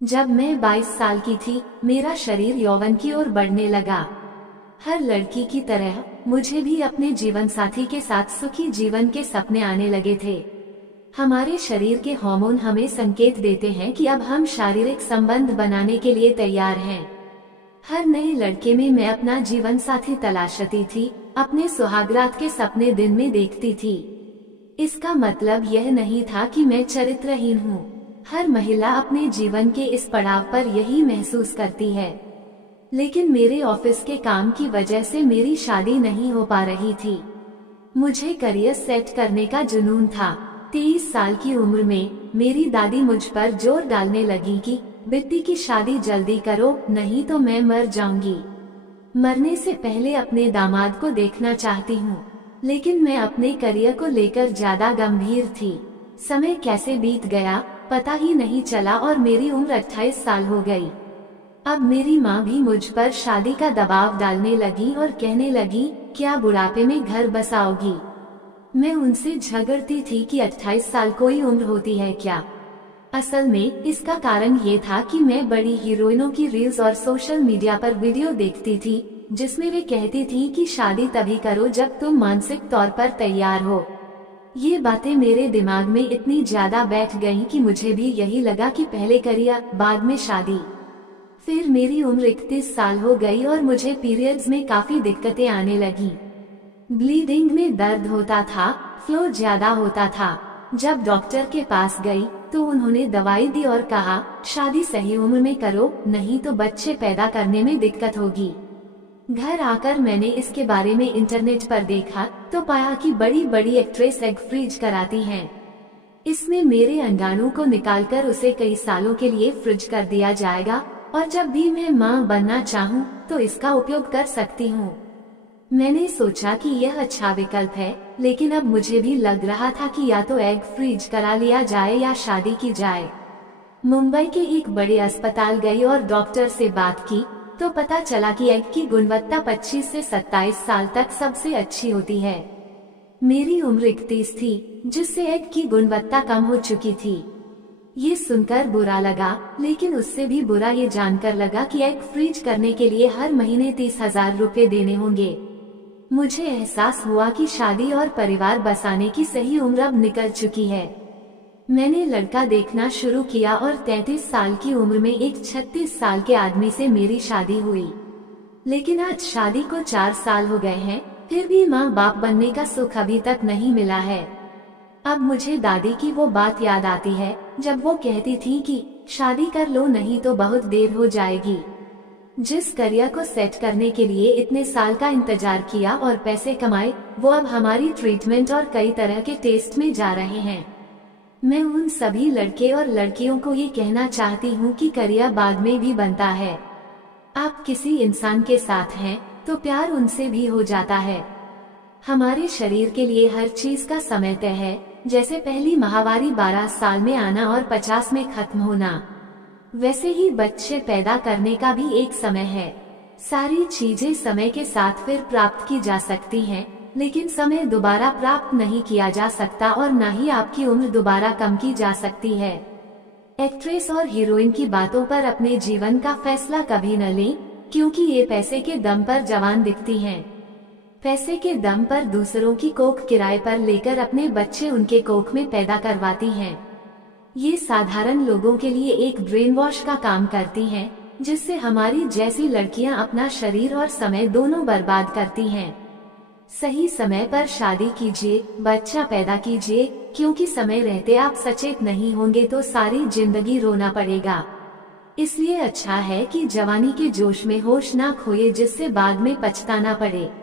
जब मैं 22 साल की थी, मेरा शरीर यौवन की ओर बढ़ने लगा। हर लड़की की तरह मुझे भी अपने जीवन साथी के साथ सुखी जीवन के सपने आने लगे थे। हमारे शरीर के हार्मोन हमें संकेत देते हैं कि अब हम शारीरिक संबंध बनाने के लिए तैयार हैं। हर नए लड़के में मैं अपना जीवन साथी तलाशती थी, अपने सुहागरात के सपने दिन में देखती थी। इसका मतलब यह नहीं था कि मैं चरित्रहीन हूँ। हर महिला अपने जीवन के इस पड़ाव पर यही महसूस करती है, लेकिन मेरे ऑफिस के काम की वजह से मेरी शादी नहीं हो पा रही थी। मुझे करियर सेट करने का जुनून था। 23 साल की उम्र में मेरी दादी मुझ पर जोर डालने लगी कि बेटी की शादी जल्दी करो, नहीं तो मैं मर जाऊंगी। मरने से पहले अपने दामाद को देखना चाहती हूँ, लेकिन मैं अपने करियर को लेकर ज्यादा गंभीर थी। समय कैसे बीत गया पता ही नहीं चला और मेरी उम्र 28 साल हो गई। अब मेरी माँ भी मुझ पर शादी का दबाव डालने लगी और कहने लगी, क्या बुढ़ापे में घर बसाओगी। मैं उनसे झगड़ती थी कि 28 साल कोई उम्र होती है क्या। असल में इसका कारण ये था कि मैं बड़ी हीरोइनों की रील्स और सोशल मीडिया पर वीडियो देखती थी, जिसमें वे कहती थी कि शादी तभी करो जब तुम मानसिक तौर पर तैयार हो। ये बातें मेरे दिमाग में इतनी ज्यादा बैठ गईं कि मुझे भी यही लगा कि पहले करियर बाद में शादी। फिर मेरी उम्र 31 साल हो गई और मुझे पीरियड्स में काफी दिक्कतें आने लगी। ब्लीडिंग में दर्द होता था, फ्लो ज्यादा होता था। जब डॉक्टर के पास गई तो उन्होंने दवाई दी और कहा, शादी सही उम्र में करो, नहीं तो बच्चे पैदा करने में दिक्कत होगी। घर आकर मैंने इसके बारे में इंटरनेट पर देखा तो पाया कि बड़ी बड़ी एक्ट्रेस एग फ्रीज कराती हैं। इसमें मेरे अंडाणु को निकालकर उसे कई सालों के लिए फ्रिज कर दिया जाएगा और जब भी मैं मां बनना चाहूं तो इसका उपयोग कर सकती हूं। मैंने सोचा कि यह अच्छा विकल्प है, लेकिन अब मुझे भी लग रहा था कि या तो एग फ्रीज करा लिया जाए या शादी की जाए। मुंबई के एक बड़े अस्पताल गई और डॉक्टर से बात की तो पता चला कि एग की गुणवत्ता 25 से 27 साल तक सबसे अच्छी होती है। मेरी उम्र 31 थी, जिससे एग की गुणवत्ता कम हो चुकी थी। ये सुनकर बुरा लगा, लेकिन उससे भी बुरा ये जानकर लगा कि एग फ्रीज करने के लिए हर महीने 30,000 रुपए देने होंगे। मुझे एहसास हुआ कि शादी और परिवार बसाने की सही उम्र अब निकल चुकी है। मैंने लड़का देखना शुरू किया और 33 साल की उम्र में एक 36 साल के आदमी से मेरी शादी हुई। लेकिन आज शादी को 4 साल हो गए हैं, फिर भी माँ बाप बनने का सुख अभी तक नहीं मिला है। अब मुझे दादी की वो बात याद आती है जब वो कहती थी कि शादी कर लो, नहीं तो बहुत देर हो जाएगी। जिस करियर को सेट करने के लिए इतने साल का इंतजार किया और पैसे कमाए, वो अब हमारी ट्रीटमेंट और कई तरह के टेस्ट में जा रहे हैं। मैं उन सभी लड़के और लड़कियों को ये कहना चाहती हूँ कि करियर बाद में भी बनता है। आप किसी इंसान के साथ हैं तो प्यार उनसे भी हो जाता है। हमारे शरीर के लिए हर चीज का समय तय है, जैसे पहली माहवारी 12 साल में आना और 50 में खत्म होना, वैसे ही बच्चे पैदा करने का भी एक समय है। सारी चीजें समय के साथ फिर प्राप्त की जा सकती हैं, लेकिन समय दोबारा प्राप्त नहीं किया जा सकता और न ही आपकी उम्र दोबारा कम की जा सकती है। एक्ट्रेस और हीरोइन की बातों पर अपने जीवन का फैसला कभी न लें, क्योंकि ये पैसे के दम पर जवान दिखती हैं। पैसे के दम पर दूसरों की कोख किराए पर लेकर अपने बच्चे उनके कोख में पैदा करवाती हैं। ये साधारण लोगों के लिए एक ब्रेन वॉश का काम करती हैं, जिससे हमारी जैसी लड़कियां अपना शरीर और समय दोनों बर्बाद करती हैं। सही समय पर शादी कीजिए, बच्चा पैदा कीजिए, क्योंकि समय रहते आप सचेत नहीं होंगे तो सारी जिंदगी रोना पड़ेगा। इसलिए अच्छा है कि जवानी के जोश में होश ना खोए, जिससे बाद में पछताना पड़े।